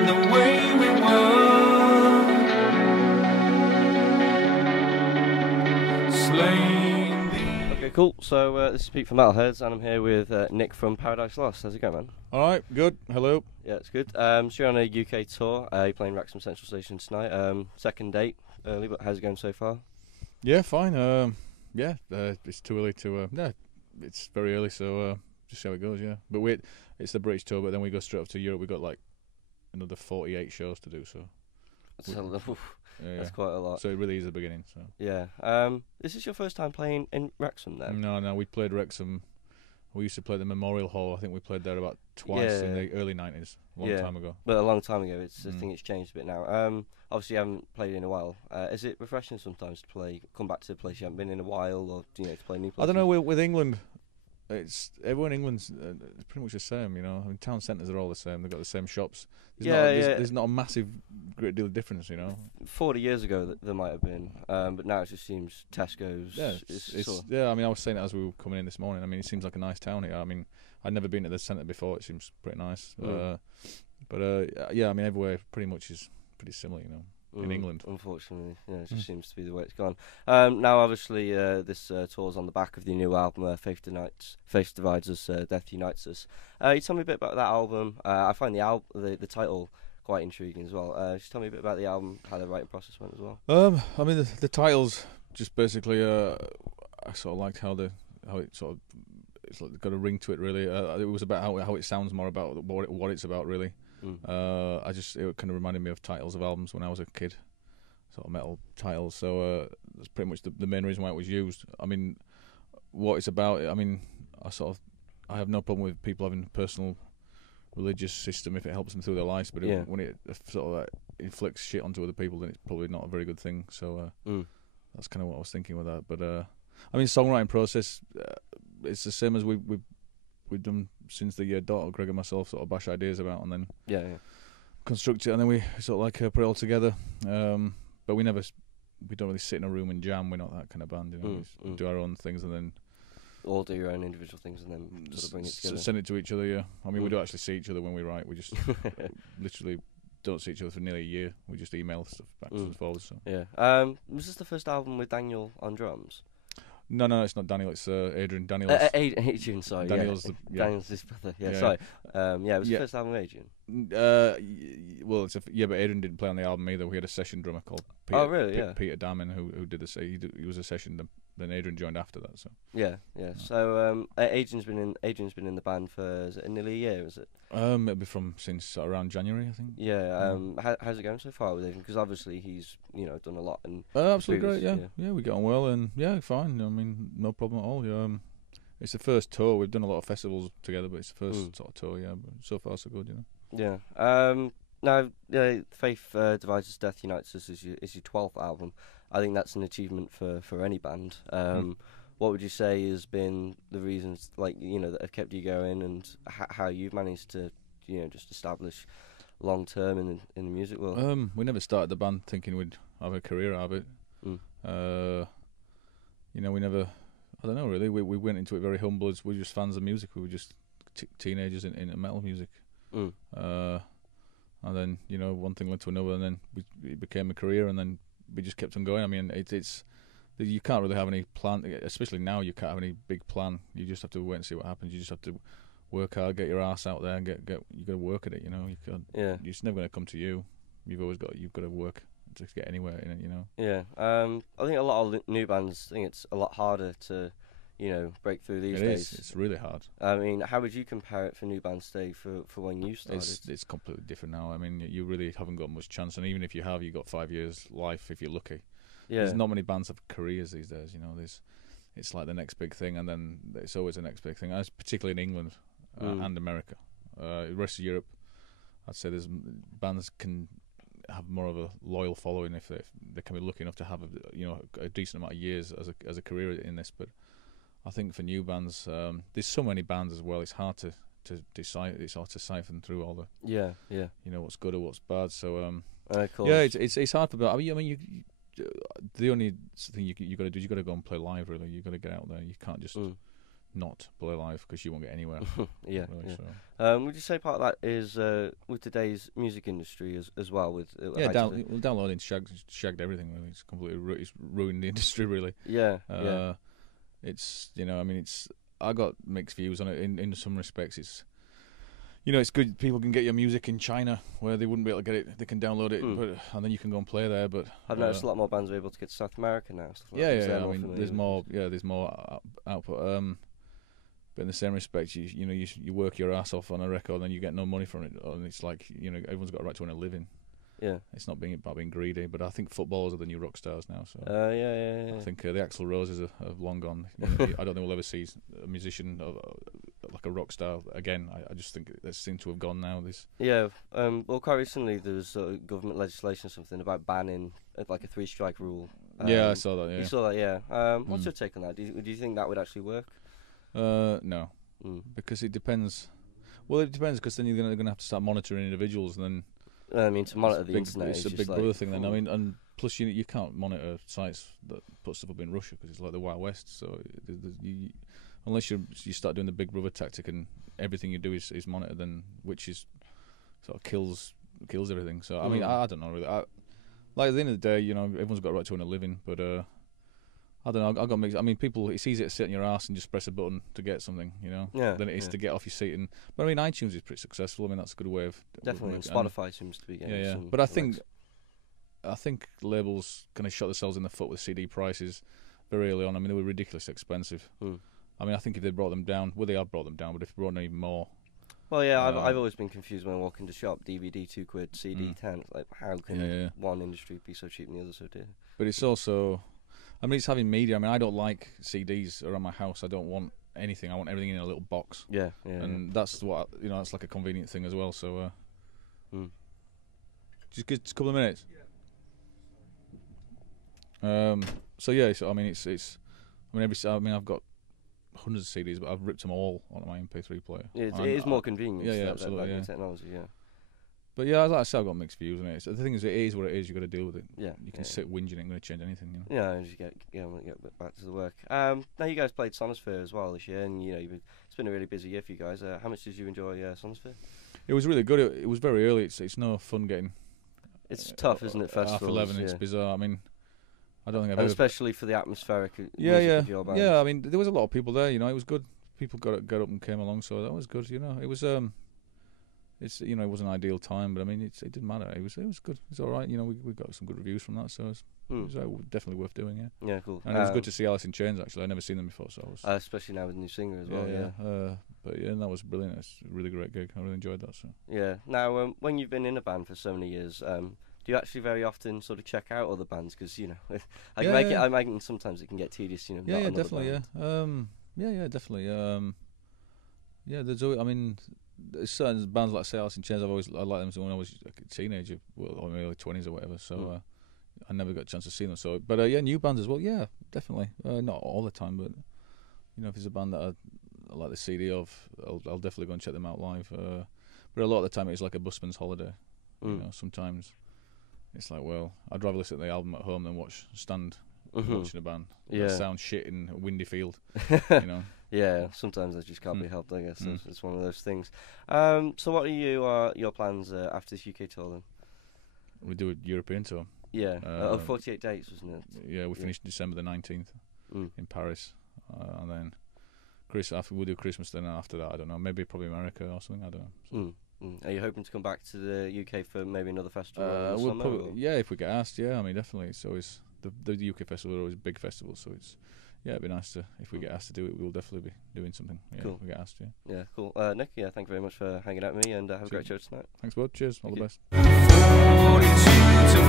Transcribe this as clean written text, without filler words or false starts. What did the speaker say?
on the way we were. Slain the... Okay, cool. So this is Pete from Metalheadz, and I'm here with Nick from Paradise Lost. How's it going, man? All right, good. Hello. Yeah, it's good. So you're on a UK tour. You're playing Wrexham Central Station tonight. Second date early, but how's it going so far? Yeah, fine. It's too early to. It's very early, so just see how it goes. Yeah, but it's the British tour, but then we go straight off to Europe. We got like another 48 shows to do. So That's quite a lot. So it really is the beginning. So yeah. Is this your first time playing in Wrexham then? No, we played Wrexham. We used to play the Memorial Hall. I think we played there about twice in the early 90s, a long time ago. But a long time ago. I think it's changed a bit now. Obviously, you haven't played in a while. Is it refreshing sometimes to come back to a place you haven't been in a while, or to play new places? I don't know. With England, everyone in England's pretty much the same. I mean, town centres are all the same. They've got the same shops. There's not a massive, great deal of difference. 40 years ago there might have been, but now it just seems Tesco's. Yeah, I mean, I was saying it as we were coming in this morning. I mean, it seems like a nice town here. I mean, I'd never been to the centre before. It seems pretty nice. Yeah, I mean, everywhere pretty much is pretty similar. In England. Unfortunately, it just seems to be the way it's gone. Now, obviously, this tour's on the back of the new album, Faith Divides Us, Death Unites Us. You tell me a bit about that album. I find the title quite intriguing as well. Just tell me a bit about the album, how the writing process went as well. I mean, the title's just basically, I sort of liked how it sort of, it's like got a ring to it, really. It was about how it sounds more about what it's about, really. It kind of reminded me of titles of albums when I was a kid, sort of metal titles. So that's pretty much the main reason why it was used. I mean, what it's about. I mean, I have no problem with people having a personal religious system if it helps them through their lives. But when it sort of inflicts shit onto other people, then it's probably not a very good thing. So that's kind of what I was thinking with that. But I mean, songwriting process, it's the same as we've done since the year Dot, Greg and myself sort of bash ideas about and then construct it, and then we sort of like put it all together. But we don't really sit in a room and jam. We're not that kind of band. We do our own things and then all do your own individual things and then sort of bring it together. Send it to each other. Yeah, I mean we do actually see each other when we write. We just literally don't see each other for nearly a year. We just email stuff backwards and forwards. So. Yeah. Was this the first album with Daniel on drums? No, it's not Daniel. It's Adrian. Adrian, sorry. Daniel's Daniel's his brother. Yeah, sorry. It was the first album with Adrian. Well, but Adrian didn't play on the album either. We had a session drummer called Peter Damon who did he was a session. Then Adrian joined after that. So yeah. So Adrian's been in the band for nearly a year, is it? It'll be since around January, I think. Yeah. How's it going so far with Adrian? Because obviously he's done a lot and absolutely great. Yeah, we get on well and fine. I mean, no problem at all. It's the first tour. We've done a lot of festivals together, but it's the first sort of tour. Yeah, but so far so good. Yeah. Now, Faith Divides Us, Death Unites Us is your 12th album. I think that's an achievement for any band. What would you say has been the reasons, that have kept you going, and how you've managed to, just establish long term in the music world? We never started the band thinking we'd have a career out of it. We never. I don't know really. We went into it very humble. As we're just fans of music. We were just teenagers into metal music. And then one thing led to another, and then it became a career, and then we just kept on going. I mean, it's you can't really have any plan, especially now. You can't have any big plan. You just have to wait and see what happens. You just have to work hard, get your ass out there, and get. You got to work at it. You can't. Yeah. It's never going to come to you. You've got to work to get anywhere in it. Yeah. I think a lot of new bands think it's a lot harder to, break through these days. It's really hard. I mean, how would you compare it for new bands today for when you started? It's completely different now. I mean, you really haven't got much chance, and even if you have, you've got 5 years life if you're lucky. Yeah. There's not many bands have careers these days. It's like the next big thing, and then it's always the next big thing. And particularly in England and America, the rest of Europe, I'd say there's bands can have more of a loyal following if they can be lucky enough to have a decent amount of years as a career in this. But I think for new bands, there's so many bands as well. It's hard to decide. It's hard to siphon through all the what's good or what's bad. So it's hard for. But I mean, the only thing you got to do is you got to go and play live. Really, you got to get out there. You can't just not play live because you won't get anywhere. Yeah. Really, Yeah. so. Would you say part of that is with today's music industry as well? With Downloading shagged everything. Really, it's completely it's ruined the industry. Really. Yeah. Yeah. It's I got mixed views on it. In some respects, it's it's good. People can get your music in China where they wouldn't be able to get it. They can download it, and then you can go and play there. But I've noticed a lot more bands are able to get to South America now. Stuff like I mean, there's more output. But in the same respect, you work your ass off on a record, and then you get no money from it. And it's like everyone's got a right to earn a living. Yeah, it's not about being greedy, but I think footballers are the new rock stars now. So yeah. I think the Axl Roses have long gone. I don't think we'll ever see a musician like a rock star again. I just think they seem to have gone now. Well, quite recently there was government legislation or something about banning like a 3-strike rule. I saw that. Yeah, you saw that. Yeah. What's your take on that? Do you think that would actually work? No, because it depends. Well, it depends because then you're going to have to start monitoring individuals, and then. I mean, to monitor the internet, it's a big brother thing. Then I mean, and plus you can't monitor sites that put stuff up in Russia because it's like the Wild West. So unless you start doing the big brother tactic and everything you do is monitored, then which is sort of kills everything. So I mean, I don't know really. Like at the end of the day, everyone's got a right to earn a living, but I don't know. I got mixed. I mean, it's easy to sit on your ass and just press a button to get something, than it is to get off your seat. But I mean, iTunes is pretty successful. I mean, that's a good way of definitely. Spotify seems to be getting some. But I think labels kind of shot themselves in the foot with CD prices very early on. I mean, they were ridiculously expensive. I mean, I think if they brought them down, they have brought them down. But if they brought them even more. Well, yeah, I've always been confused when I walk into shop. DVD £2, CD 10. Like, how can one industry be so cheap and the other so dear? But it's also. I mean, it's having media. I mean, I don't like CDs around my house. I don't want anything. I want everything in a little box. Yeah. And that's what that's like a convenient thing as well. So, just give us a couple of minutes. So I mean, it's. I mean, I've got hundreds of CDs, but I've ripped them all onto my MP3 player. Yeah, it is more convenient. Absolutely. Technology. Yeah. But yeah, like I said, I've got mixed views on it. So the thing is, it is what it is. You've got to deal with it. Yeah. You can sit whinging, it ain't going to change anything. Yeah, and just get back to the work. Now you guys played Sonosphere as well this year, and it's been a really busy year for you guys. How much did you enjoy Sonosphere? It was really good. It was very early. It's no fun getting. It's tough, isn't it? Festivals. 11. It's bizarre. I mean, I don't think I've ever. Especially for the atmospheric. Of your band. Yeah. I mean, there was a lot of people there. It was good. People got up and came along, so that was good. It was it wasn't an ideal time, but I mean, it didn't matter. It was good. It's all right. We got some good reviews from that, so it was definitely worth doing. Yeah. Yeah, cool. And it was good to see Alice in Chains. Actually, I'd never seen them before, so I was. Especially now with the new singer as well. But that was brilliant. It's a really great gig. I really enjoyed that. So. Yeah. Now, when you've been in a band for so many years, do you actually very often sort of check out other bands? Because I imagine sometimes it can get tedious. Definitely. Yeah, definitely. There's always, I mean, there's certain bands like Alice in Chains. I liked them when I was a teenager, or in my early 20s or whatever. So I never got a chance to see them. So, but new bands as well. Yeah, definitely. Not all the time, but if there's a band that I like the CD of, I'll definitely go and check them out live. But a lot of the time it's like a busman's holiday. Sometimes it's like, well, I'd rather listen to the album at home than watching a band. That sounds shit in a windy field. Yeah, sometimes that just can't be helped, I guess. It's one of those things. So what are your plans after this UK tour then? We do a European tour. Yeah, 48 dates, wasn't it? Yeah, we finished December the 19th in Paris. And then we'll do Christmas, then after that, I don't know, probably America or something, I don't know. So. Are you hoping to come back to the UK for maybe another festival in the summer? If we get asked, I mean, definitely. It's always, the UK festival are always big festivals, so it's, it'd be nice to, if we get asked to do it, we'll definitely be doing something. Yeah, cool. If we get asked, Yeah, cool. Nick, thank you very much for hanging out with me, and have a great show tonight. Thanks, bud. Cheers. All the best. 42 to